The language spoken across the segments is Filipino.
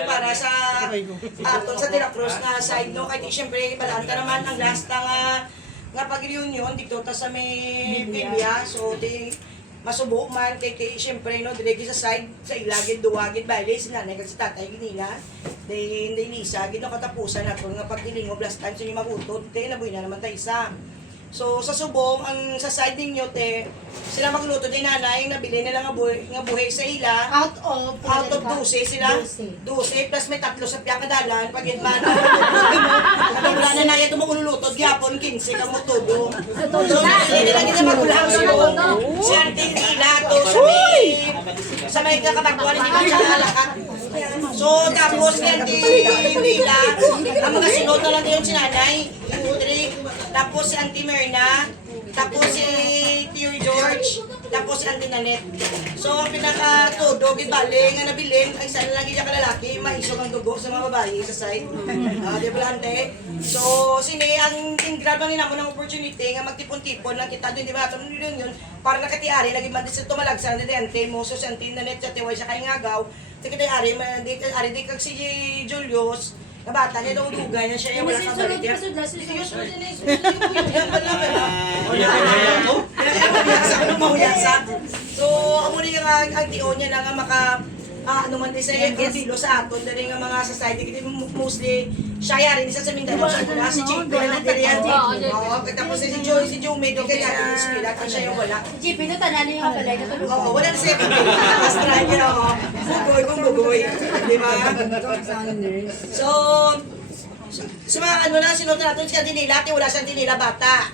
kayo para sa aton sa De La Cruz nga side no kay di syempre balanta naman ang last nga pag-reunion dito ta sa may Pilya. So di masubo man kay syempre no dire sa side sa ilagid duwagid baile sila nanay kag si tatay ginila. Hindi Lisa gid no katapusan naton nga pagdilingo last time sini magutot kay nabuhi na naman ta isa. So sa subong ang sa side ninyo te sila magluto din nanay nabili nila nga buhay sa ila out of 12 sila 12 plus may tatlo sa piya kadalan pag man wala na naya tumululutod gyapon 15 ka mo tubo so nila gid magulang subong si auntie nila to sa may kakabagwan ni ka sa lakat. So tapos kanti nila ang mga sinod na lang yung sinanay Patrick, tapos si Auntie Myrna, tapos si Tio George, tapos si Auntie Nanette. So ang pinaka-todo, gibali nga nabilin, ang isa na lang yung kalalaki, maisog ang dugo sa mga babae sa side. Di ba lante? So sini ang in-grab lang nila mo ng opportunity nga magtipon-tipon lang kita doon, di ba? Ito yun, para nakatiari, lagi man din sa tumalagsan, di Auntie mo, so si Auntie Nanette, sa tiway siya kay ngagaw, di ari di kag si Julius, na bata niya daw dugay niya siya yung wala kabalit niya. So, amo niya ang tiyo niya na nga maka ano man din sa kilo sa aton dali nga mga society kiti mostly siya yari ni sa Mindanao sa mula si Chico na diri yan. Tapos si Joey si Joe Medo kaya ispila ka siya yung wala. Chico na tanan niyo ang balay na tulog. Oo, wala na siya Australia bugoy kung bugoy, di ba? So sa mga ano na sinunod natin si Antinila, wala si Antinila bata.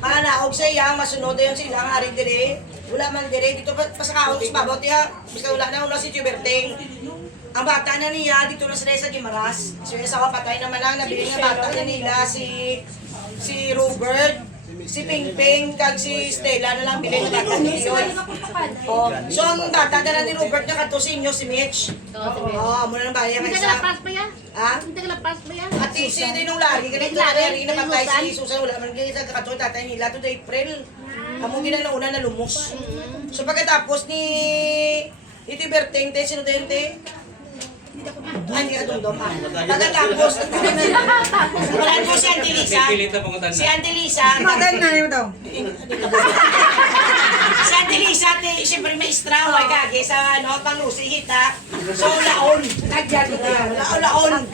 Naog sa iya, masunod yun sila ang ari dire. Wala man dire, dito pa sa kaon, sa babaw tiya. Basta wala si Tuberteng. Ang bata na niya, dito na sila sa Gimaras. So yung asawa patay naman lang, nabili nga bata na nila si Robert, si Pingping, kag si Stella na lang bili nga bata ni Iyon. So ang bata na ni Robert na katusin nyo, si Mitch. Muna nang bayan nga isa. Hindi ka lapas ba yan? At si Dinong Lari, ganito na rin namatay si Susan, wala man ganyan sa kakatuwa tatay nila to the April. Among ginanauna na lumos. So pagkatapos ni Berteng, sinudente, hindi ka dundom pagkatapos, wala mo si Auntie Lisa. Si Auntie Lisa, si Auntie Lisa, siyempre may istraway kage sa panglusi hita. So laon. Laon.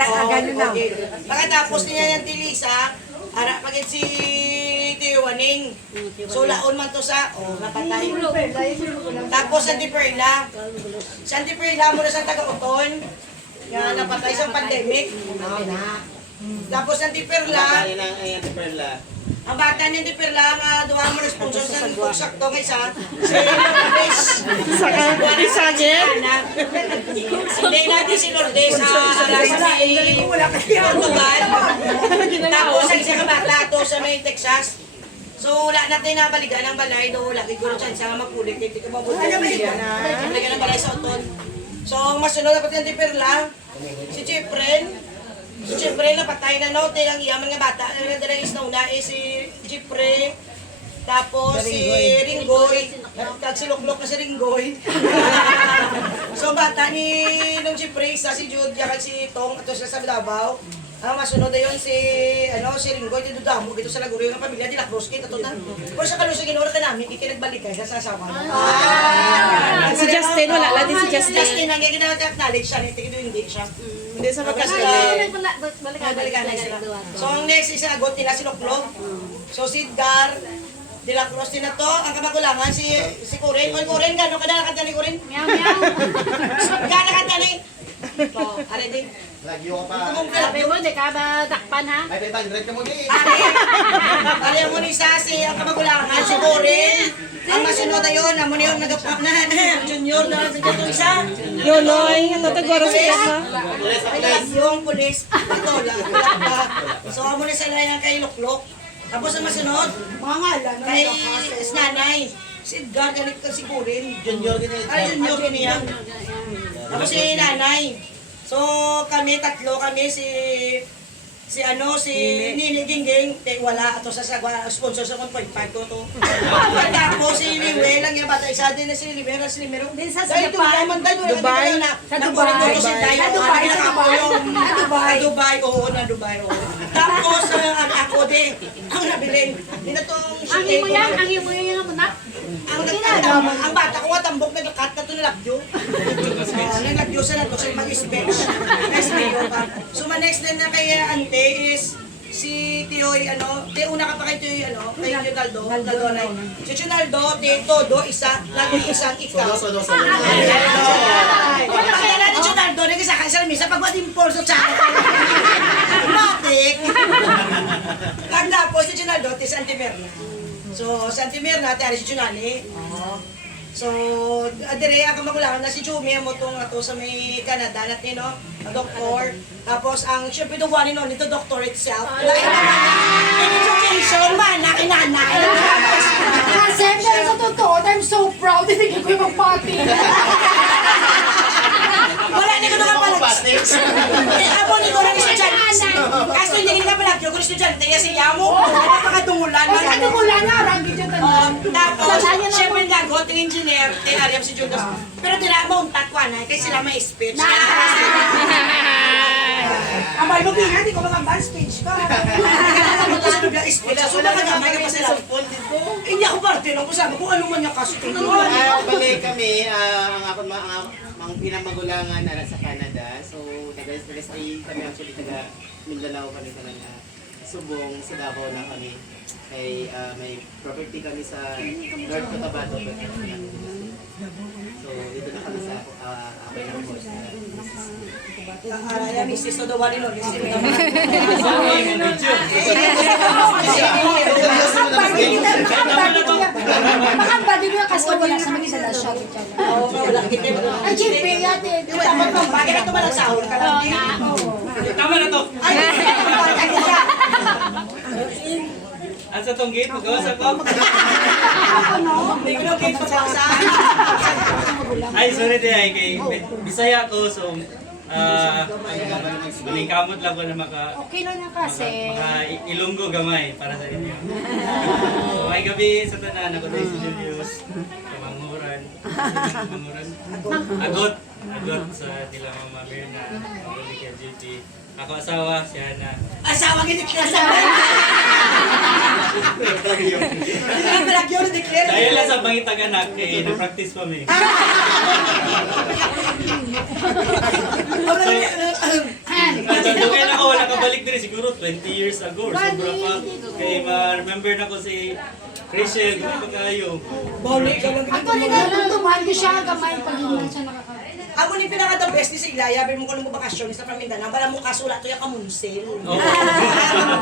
Pagkatapos niya yung Auntie Lisa, pagkat si Tio Waning. So laon man to sa, napatay. Tapos si Auntie Perla. Si Auntie Perla muna sa taga-uton. Nga napatay sa pandemic. Tapos si Auntie Perla. Ang bata ni Auntie Perla, duwa mo sponsor sa sakto nga isa. Si Lourdes. Sa hindi natin si Lourdes aras ni Portugal. Tapos ang isa ka bata to sa may Texas. So wala natin nabaligan ang balay do lagi guro chance nga magpulik kay tika mabuti na balikan ang balay sa uton. So masunod na pati Auntie Perla, si Jeffrey napatay na no, ang iyaman nga bata, dala is na una si Jeffrey, tapos si Ringgoy, kag si Luklok na si Ringgoy. So bata ni nung Jeffrey, isa si Jude, kag si Tong, ato sila sa Davao. Masunod na yun si Ringgoy, dito damo, dito sa Laguro, yung pamilya, di La Cruz, kita to na. Kung sa kalusog ginura ka namin, ikinagbalik kayo sa asawa. Si Justin, wala lang din si Si Justin. Justin, ang ginag-acknowledge siya, hindi siya. Hindi sa Kasi Balikan na sila. So ang next is agot nila si Loklog. So si Edgar, De La Cruz din na to. Ang kamagulangan si Kurin. Oy Kurin, gano'n ka na nakanta ni Kurin? Meow meow. Gano'n kanta ni? Ano din? Lagi ko pa. Sabi mo, di ka ba takpan ha? Ay, 500 ka mo din. Ano mo ni Sasi, ang kamagulangan si Kurin. Ang masunod na yun, amo na yun, nagapap na junior na lang sa isa. Yonoy, tatagwaro siya ha. Yung pulis. Ito, so amo na sila yan kay Luklok. Tapos ang masunod, mga ngalan, kay Nanay. Si Edgar, ganit ka si Kurin. Junior din eh. Junior niya. Tapos si Nanay. So kami, tatlo kami, si Si Nini Gingging, wala ato sa sagwa, sponsor sa 1.5 ko to. Tapos si Liwe lang yung bata, isa din na si Liwe, si Limero. Din sa Dahil ito, Japan. naman tayo, Dubai. Sa Dubai. Si Dayo, Sa Dubai, sa Dubai. Sa Dubai, oo, na Dubai, oo. Tapos, ako din, ang nabilin. Dinatong Ang imo yan, ang imo yan yung anak. ang bata ko tambok nagkakat na ito nilagyo. Nilagyo sa nato sa mag-speech. So my next din na kay ante is si Tioy, una ka pa kay Tioy, kay Ronaldo, Si Ronaldo, todo, isa, lagi isang ikaw. Sodo. Kaya na ni Ronaldo, nag-isa ka sa misa, pag wating porso sa matik. Tapos si Ronaldo, ti Santi Merna. So, Santi Merna, ti si Junani. So, dire ako magulangan na si Jumi mo tong ato sa may Canada natin, no? Ang doktor. Tapos, ang syempre itong one and only, ito doctor itself. In education man, nakinanay. Siyempre, sa totoo, I'm so proud. Hindi ko yung magpati. Wala ni ko nakapalag. Plastics. Abo ni ko lang estudyante. Kaso hindi nakapalag yung estudyante. Kasi yamo, napakadungulan. Wala na, rangi dyan Tapos, syempre gago, ting engineer, ting Ariam si Judas. Pero tinamong takwa na, kasi sila may speech. Abay mo nga, di ko makambal speech ko. Speech, so nakagamay ka pa sila. Hindi ako parte nung kasama kung ano man yung kaso. Balik kami, ang pinamagulangan na nasa Canada. So, nag-alis ay kami actually taga Mindanao kami sa mga Subong, sa Davao na kami. Ay may property kami sa North Cotabato. So, dito na kami sa ako ng boss. Misis to the one and only. Makambali mo yung kasi wala sa mga sa shop. Wala kita. Ay, JP, yatin. Tama pa, bakit ito malang sahol ka lang? Tama na to. Ay, Ang sa tong gate, mag-awasap ko. Hindi ko na kayo pagkasa. Ay, sorry di ay kay Bisaya ko, so maningkamot lang ko na Okay lang na kasi. Ilonggo gamay para sa inyo. So, ay gabi sa tanan ako tayo si Julius, Kamanguran. Agot sa Dila Mama Mirna, Monica GT. Ako asawa, si Hana. Asawa gini kinasama. Hindi pala yun, declare. Dahil lang sa bangitag anak, eh, na-practice pa mi. Dugay na ako, wala ka balik din siguro 20 years ago or sobra pa. Kaya ma-remember na ko si Rachel, gano'n pa kayo. Balik ka lang. Actually, natutuhan ko siya gamay pag hindi siya nakaka... Ako ni pinaka-the best ni si Ilaya, bin mo ko lang mo bakasyon sa Mindanao, para mo kasula to yung kamunsel. Oo.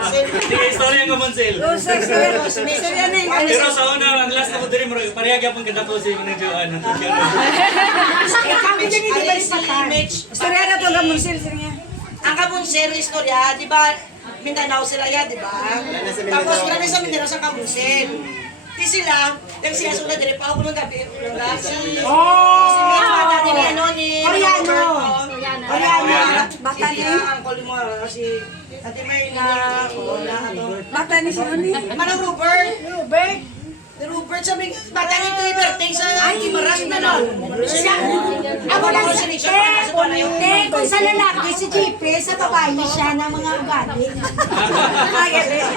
Sige, istorya nga Monsel. Pero sa una, ang last ako din, parehag yapang ganda ko si Manang Joan. Istorya na to kamunsel, ang kamunsel, istorya, di ba, Mindanao sila yan, di ba? Tapos marami sa Mindanao sa kamunsel. Di sila, yung siya sulat din, pa ako ng gabi, si Mitch, bata ni Oriano. Bata ni Uncle mo, si Ate May na, bata ni Sonny. Manang Robert. Robert, sabi, bata ni Tuy Berting sa Imaras na nun. Siya, ako lang sa Kung sa lalaki, si JP, sa babae siya ng mga ugali.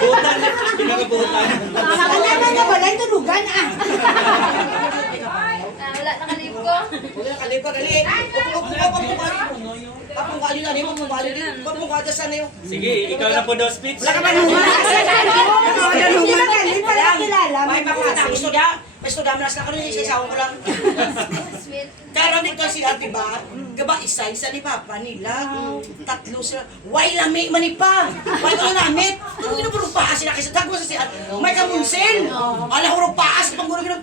Butan, pinakabutan. Alam na wala yung tulugan Wala nakalive ko. Wala kalipa gali. Papungkali na niyo, papungkali sa niyo. Sige, ikaw na po daw speech. Wala ka ba nung Hindi ba galing pala kilala? may makakatapos istorya. May istorya malas na karoon, isa-isawa ko lang. Sweet. Karon dito sila, diba? Gaba isa ni Papa nila. Tatlo sila. Why lami manipa? Why ko namit? Ano ginapurong paas sila kasi dagwa sa siya. May kamunsel. Ala hurong paas. Panggulo ginap.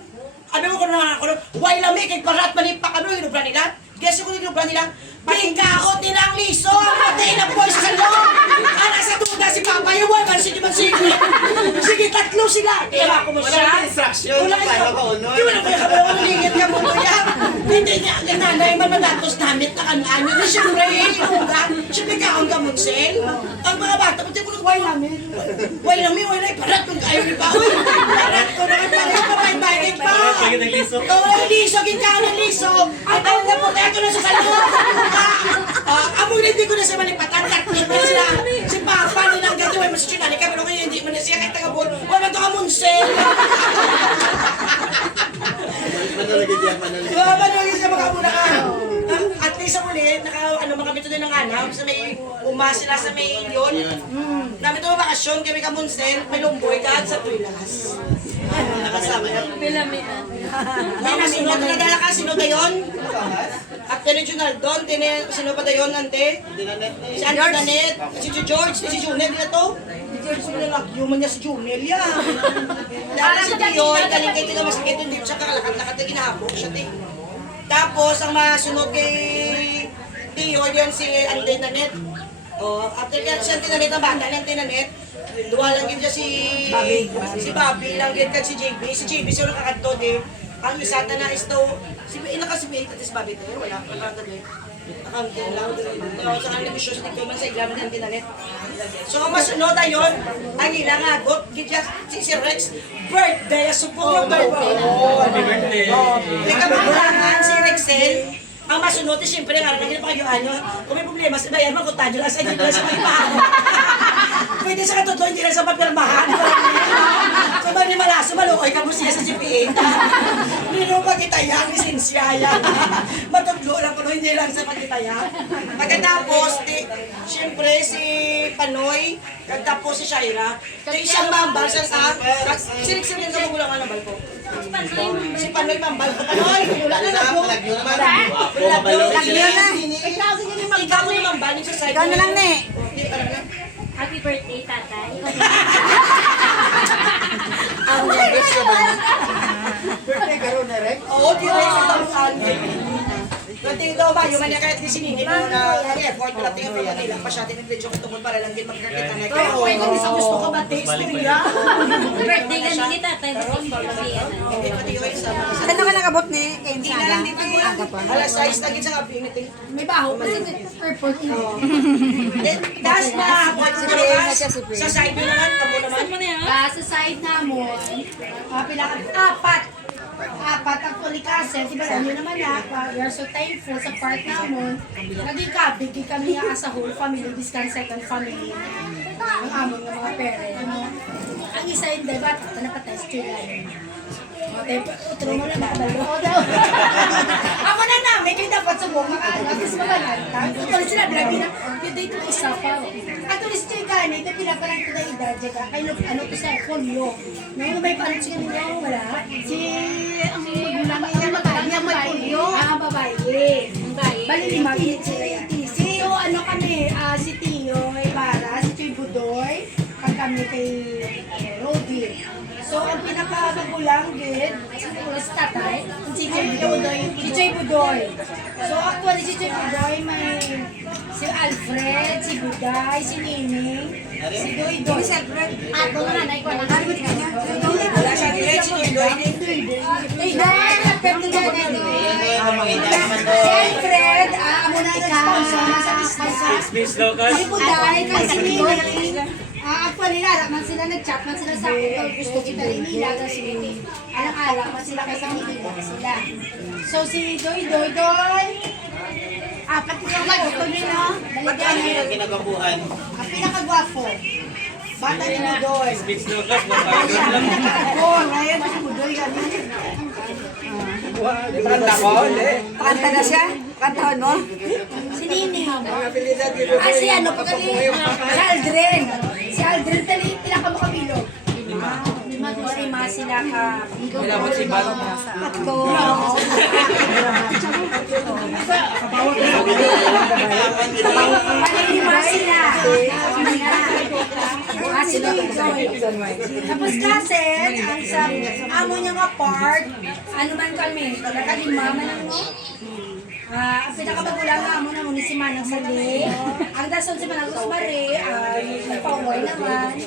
Ano mo ko na ako. Why lami kay parat manipa. Ano ginapura nila? Guess ko ginapura nila. Bingkaot nila ang liso. Matay na po sa loob. Anak sa tuda si Papa. Yung wala si man sige. Sige, tatlo sila. Kaya ako mo Wala siya. akong instruction Wala kung paano kaunod. Di wala ko yung kabawa ng lingit ka mo kuya. Hindi niya, ang nanay man manatos namit na kanaan. Hindi siyempre, inugan. Siyempre kaon ka munsel. Ang mga bata, pati ko nagway namin. Way namin, way na iparat kung kayo ni pa. Uy, parat ko na iparat pa, may bagay pa. Pagkat nagliso. Oo, liso, ginkaon ng liso. Ay, tawag na po, tayo ko na sa salon. Amoy na hindi ko na sa malipatan. Taklit na sila. Si Papa, nilang gato, ay masasyon. Ka, pero kaya hindi mo na siya kahit tagabol. Wala to ka munsel. Manalagay diyan, manalagay. Manalagay sa mga muna ka. At least sa muli, makabito din ng anam sa may sila sa may Ilion. Namin ito bakasyon, kami ka munsel, may lumboy ka sa Tuilas. Nakasama yan. May nasunod na dala ka, sino dayon? After regional doon, sino pa dayon, ante? Si Ante Danet, si George, si Junel na to. Si George mo na human niya si Junel, ya. Dahil si Tioy, galing kayo ito masakit, hindi siya kakalakat-lakat na ginahapok siya, te. Tapos, ang masunod kay Tioy, yan si Ante Danet. Oh, after yan si Ante Danet, ang bata ni Ante Danet, duwa lang yun siya si Bobby, lang yun kag si JB. Si JB siya nakakanto, de. Ang isa na is to, si Ina kasi may at is Bobby to, wala gabi. Accounting lang. So, sa kanila negosyo dito man sa iglaman ng tinanet. So, ang masunod ayon, ang ilang agot, si Rex, birthday, supong ng birthday. Happy birthday. May kabakulangan si Rexel, ang masunod, siyempre, nga naging pa kayo, kung may problema, sa bayan, magkutadyo lang sa inyo, lang sa pagpahan. Pwede sa katotoo, hindi lang sa papirmahan. So, ba ni Malaso, malukoy ka mo siya sa GPA. Nino pagkitaya, lisensya yan. Matutlo lang ko, hindi lang sa pagkitaya. Pagkatapos, siyempre, si Panoy, pagkatapos si Shaira, kaya siyang mambal, sinik-sinik din ka magulang ng balko. Si Panoy mambal ko, Panoy, wala na lang po. Ikaw mo yung mambal, yung sa side. Ikaw na lang, ne. Happy birthday, tatay. Oo, di rin sa tamuan. Kunting daw ba, yung manya kahit di siningin mo na effort ko natin ang pagkakila pa siya, tinag-video ko tungkol para lang din magkakita na. Kaya kung hindi sa gusto ka ba, taste niya. Birthday ka ni tatay. Hindi pa diyo yung sama. Ano ka nakabot ni? Kay Hindi na Saga? lang dito yung alas 6 na sa community. May baho pa sa airport. Das na, what's the rest? Sa side nyo naman, kamo naman. Sa side namon, apat actually kasi, diba alam nyo naman na, we are so thankful sa part namon, naging kabig kami nga as a whole family, this kind second family, ang among mga parents. Ang isa yung diba, napatest yun lang. Utro mo na nakabalo. Ako na namin, kayo dapat subong makaanak, kasi magalanta. Tuloy sila, grabe na, yung day ito isa pa. At tuloy siya yung gani, ito pinaparang ko na edad, kay ano to sa polio. Ngayon may parang siya nila, wala. Ang magulang niya, magkanya may polio. Babae. Bali lima, sila yan. So ano kami, si Tio, may para, si Choy Budoy, pag kami kay Rodi. So, ang pinaka-magulang din, si tatay, si Choy Budoy. So, actually, si Choy Budoy, may si Alfred, si Buday, si Nining, si Doy. Si Alfred, ato na nanay ko. Wala siya direct, si Doy din. Si Alfred, amo na sponsor sa sponsor. Space local. Si Buday, kay si Nining. Actually, alam man sila nag-chat man sila sa akin pag gusto kita rin nila kasi alam man sila kaysa Manila sila. So si Doy, apat yung gusto nila, Ano yung ginagabuhan? ang pinakagwapo. Bata ni Budoy. Space local. Mapagod lang. Ngayon si Budoy ganun. Kanta na siya? Kantahan mo? Si Nini. Si ano pa kali? Si Aldrin. Si Aldrin tali pinakamakabilo. Lima sila ka. Ilabot si Bal. Tatlo. Lima sila. Si Doy. Tapos kasi, ang sa amo niya nga part, ano man kami, nakalima man ang mo. Ang pinakamagulang nga mo na si Manang Sali. Ang dason si Manang Rosmary, nagpauway naman.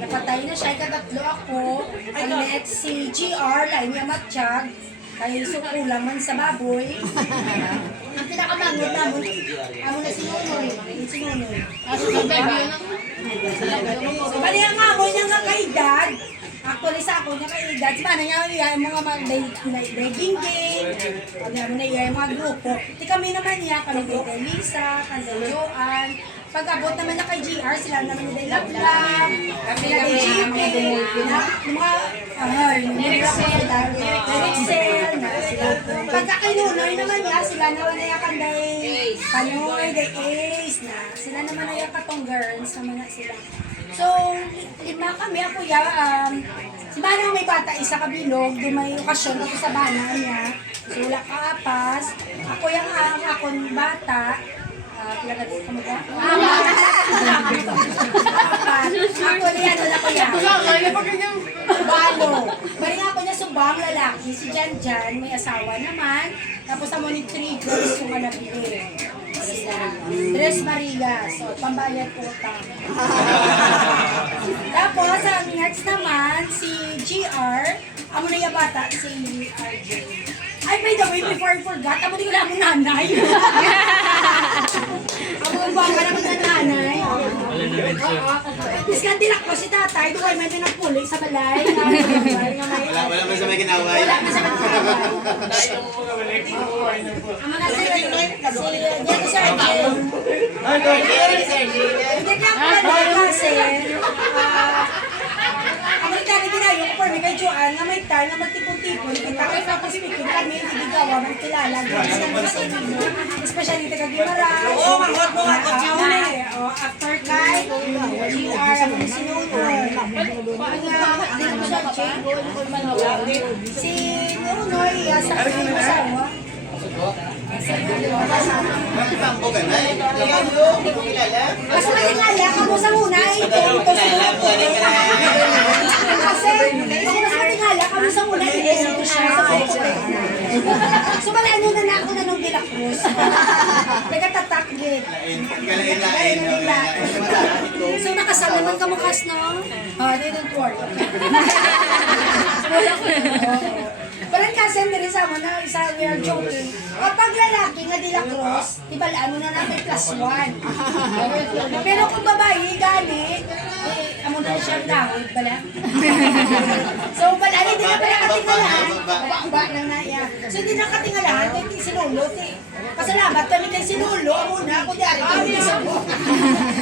Napatay na siya, ikatatlo ako. Ang next si GR, lain niya matiyag. Kaya sukulang man sa baboy. Ang pinakamangot naman, amo na si Nunoy. Si Nunoy. Bali ang amo niya nga kaedad. Actually sa ako niya kaedad. Sana niya yung mga begging game. Pag naman na yung mga grupo. Di kami naman niya, kami kay Lisa, kay Joanne. Pag-abot naman na kay GR, sila naman ni Lablab, sila kay GP, Rexel, pagka kay Nunoy naman niya, sila naman na yakan day Panoy, day Ace, na sila naman na yakan katong girls naman na sila. So, lima kami, ako si Manang may bata, isa kabilog, di may okasyon ako sa bana niya, so wala ka apas, ako yung akong bata, pinagalit ka mo ba? Ako niya, ano na ko yan? Balo. Bari nga ako niya subang lalaki, si Jan Jan, may asawa naman, tapos ako ni 3 girls yung malabili. Tres Maria, so pambayad utang. Tapos, ang next naman, si GR, amo na yung bata, si RJ. Ay, by the way, before I forgot, amo di ko lang nanay. Amo ang baka naman sa nanay. Wala na mention. Diskan dilak ko si tatay, doon may pinagpuling sa balay. Wala man sa may ginaway. Wala na sa magkaway. Amo na si dito si RJ. Hindi ka pala kasi, ang nagkari ginayo ko for me kay Joanne na may time na magtipon-tipon, kita kay tapos speaking kami, hindi gawa, man kilala, especially taga Guimaras. Oo, manghot mo nga, Coach Yun. After kay, GR, ang mga sinunoy. Dito ko siya, si Nunoy, sa kanyang asawa. Bakit pa ang buga na? Hindi ko kilala. Basta matingala ka mo sa muna, ito. Kilala mo, ano ka na? Kasi, ako mas matingala ka mo sa muna, ito siya. So, malano na ako na nung De La Cruz. Nagatatakgit. Galain-lain. So, nakasal naman ka mukas, no? They don't worry. Parang kasi hindi sa mo na isa we are joking. Kapag lalaki nga De La Cruz, ibalaan mo na natin +1. Pero kung babae, gani, amo na siya dahil bala. So, bala, hindi na pala katingalahan. Ba lang na yan. So, hindi na katingalahan, kaya sinulot eh. Pasalamat kami kay sinulo, amo na, kung di kami sinulo.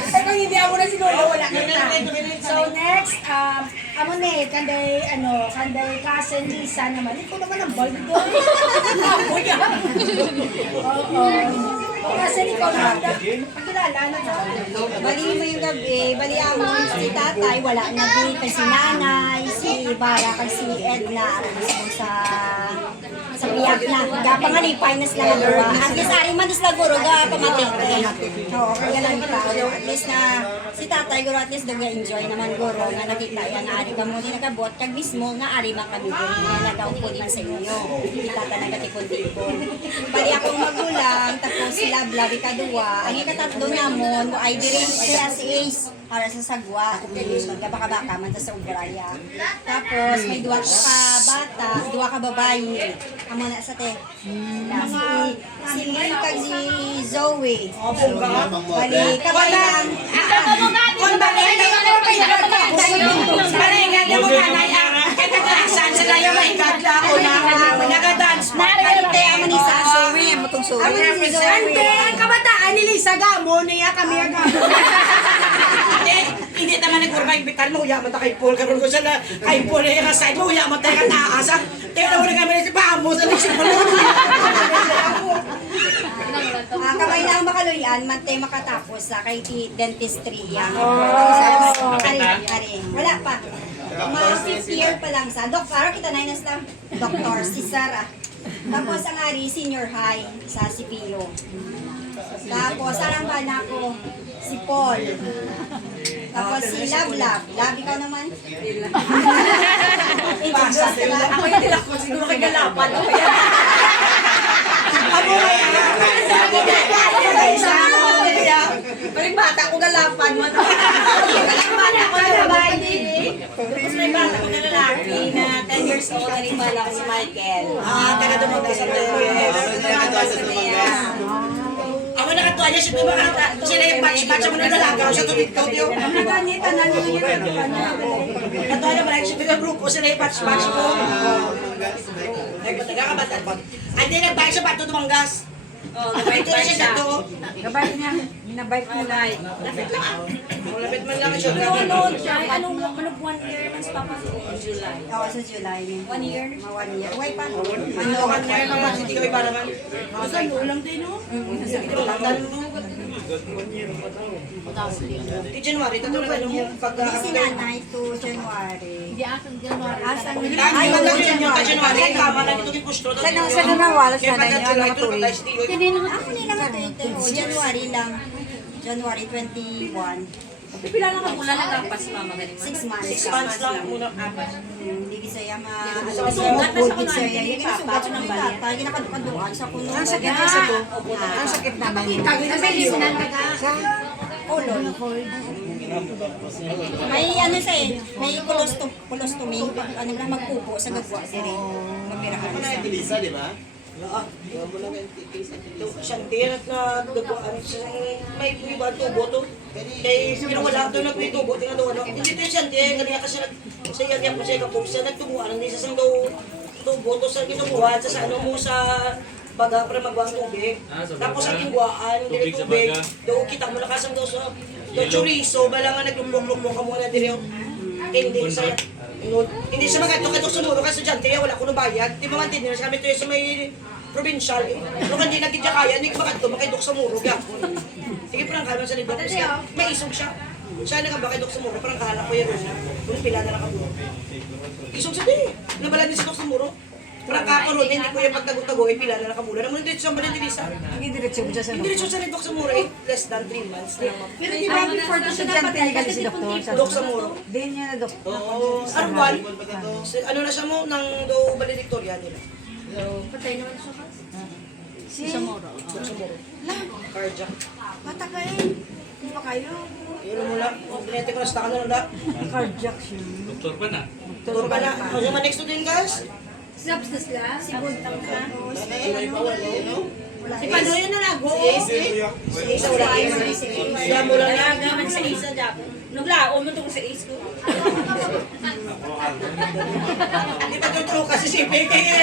Pero kung hindi amo na sinulo, wala kita. So, next, amo na eh, kanday kasen Lisa naman. Ikaw naman ang bald doon. Ako yan. Oo. Kasi ikaw naman, pagkilala na ka. Bali mo yung gabi, bali ako si tatay, wala na dito, si nanay, si Bara, kag si Edna, sa piyak na. Gapangalipay na sila nagawa. At least ari man sila guro, gapamatete. Oo, kaya lang pa. At least na si tatay guro, at least enjoy naman guro, nga nakita yan, nga ari ka muli nakabot, kag mismo nga ari man kami guro, nga nagaupod man sa inyo. Kita talaga tipon-tipon. Bali akong magulang, tapos si Lablab, ikaduwa, ang ikatatlo namon, ay dire sila si Ace, para sa sagwa, baka man sa Ubraya. Tapos may duwa ka bata, duwa ka babae, amo na sa te. Si Lynn kag si Zoe. Bali, kabayang. Kung balenggan mo pa balenggan mo nanay, kagkakasan sila yung maikadla ko na nagadance. Narite amo ni sa Zoe, amo tong Zoe. Ante, ang kabataan ni Lisa Gamo, niya kami ang Gamo. Hindi naman nagkurma imbitan mo, uyaman ta kay Paul, karoon ko siya na kay Paul yung side mo, uyaman tayo kataas. Tingnan mo na kami na si Pamo sa lisip mo. Kamay na ang makaluyan, mantay makatapos sa kay dentistry. Kari. Wala pa. Mga 5th year pa lang sa doktor, kita na yun lang, doktor, si Sarah. Tapos ang ari, senior high sa CPO. Tapos, sarang ba na ako, si Paul. Tapos si Lablab. Lab, ikaw naman? Ako yung tilak ko, siguro kay Galapan. mo kaya. Paling bata ko galapan mo. Paling bata ko na babae. Tapos may bata ko na lalaki na 10 years old na rin bala ko si Michael. Taga Dumangas ang Ako nakatuwa niya, sila yung batch mo na nalagaw sa tubig-tog yun. Ganita na niya. Natuwa niya ba, siya yung grupo, sila yung batch mo. Ay, pataga ka ba? Ay, di nag-bike siya ba ito Dumangas? Ito na siya dito. Gabay niya. Binabike mo na. Malapit man lang siya. Anong 1 year mas papa ko? July. Oo, sa July. 1 year? 1 year. Uy, paano? Ano ka niya, mga hindi ko iba naman. Sa ulang din, no? Di January, ito na ano yung pag... Hindi si nanay to January. Hindi aking January. Asan Ay, magkakaroon yung January, tama na ito yung gusto. Sa nawala Kaya pagka July, ito na tayo stiyo. Ako nila nga ito. January lang. January 21. Pipila lang ang mula nagkapas mama ganun. 6 months. 6 months lang muna. Hindi kisaya Sugat na sa kuno. Hindi sugat ng bata. Ginakadukaduan sa kuno. Ang sakit na sa to. Ang sakit na ba? Colon. May ano sa may colostomy. Ano lang magpupo sa gagwa sila. Mapirahan Ako na sa. yung Lisa, di ba? Siyang tirat na daguan siya may iba tubo to. Kaya pinawala doon na tubo tingnan doon. Hindi to siyang tirat kanina kasi sa iya po siya kapag siya nagtubuan hindi sa daw tubo to sa ginubuhan sa ano mo sa baga para magwang tubig. Tapos ang tingguan dili Tubig sa tubig. baga. Do kita mo nakasang daw sa do chorizo bala nga naglublok-lublok ka muna diri. Hindi sa hindi siya magkatok sa muro kasi estudyante wala ko bayad. Di ba mantiners kami to sa may provincial eh. Kung hindi nagkita kaya, hindi ka makidok sa muro. Sige, parang kaya sa nidok. May isog siya. Siya na ka makidok sa muro, parang kahala ko yun. Kung pila na lang ako. Isog siya din. Nabala din sa dok sa muro. Parang kakaroon, hindi ko yung pagtago-tago, eh, pila na nakabula. Namun hindi siya ba nilisa? Hindi diretso mo dyan sa Hindi siya sa nidok sa muro, eh. Less than 3 months. Pero di ba before to siya dapat ay kasi si doktor? Dok sa muro. Hindi niya na doktor. Oo. Arwan. Ano na siya mo, nang do valedictorian nila. Patay naman siya ka. Sa moro. Cardiac. Bata kayo. Hindi pa kayo. Yun mo lang. Pinete ko na sa takan na Cardiac siya. Doktor pa na. Turo ka na. Ano naman next to din, guys? Substance lang. Si Buntang ka. Si Panoy na nago. Si Isa wala kayo. Siya mo lang na. Nagaman sa isa dap. Naglaon mo tong sa is ko. Di pa tuturo kasi si Peke.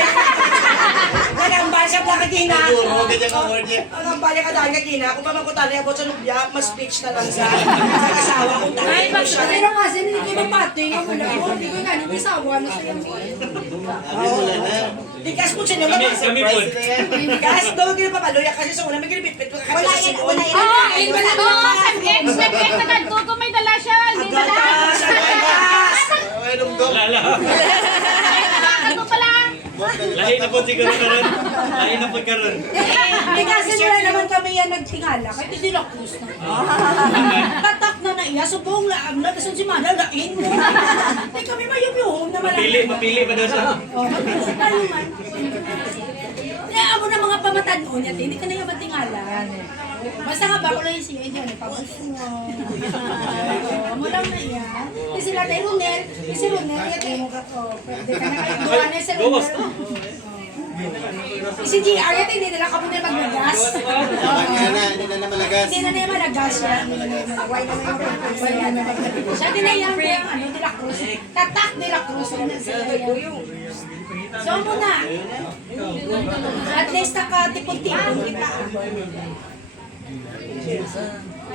Nagambal siya pa kagina. Siguro, ganyan ka word niya. Nagambal ka dahil kagina. Kung pa magkutali ako sa lubya, mas speech na lang sa asawa kung tayo mo siya. Pero kasi hindi ko pati nga mula ko. Hindi ko nga nang isawa na siya. Sabi mo lang na. Di gas po siya Kami po. Surprise na yan. Gas daw ginapapaluya kasi sa una may ginibitbit. Wala yan. Wala yan. Oo, expect na nagtuto may dala siya. Hindi dala. Agatas! Agatas! Ay, lumdog. Lala. Ano pala? Lahi na po siguro karon. Lahi na po karon. Hindi kasi nila naman kami yan nagtingala. Kahit hindi na krus na. Tatak na na iya. Subong laam na. Kasi si Mana lain mo. Hindi kami mayumyum naman. Mapili pa daw siya. Oh, mapili tayo man. Eh, ako na mga pamatanon niya, hindi ka na yung matingala. Basta nga ba ko lang yung siya, hindi pabos mo. Mo lang na yan. Kasi sila tayo Runel, si Runel, yan tayo mo pwede ka na kayo. Gawa na si Gawas. Runel. Si GR, yan hindi nila kami na maglagas. Hindi na malagas. Hindi na naman nag-gas yan. Why na yung siya din na yan, ano, De La Cruz. Tatak De La Cruz. So muna. At least nakatipon-tipon kita.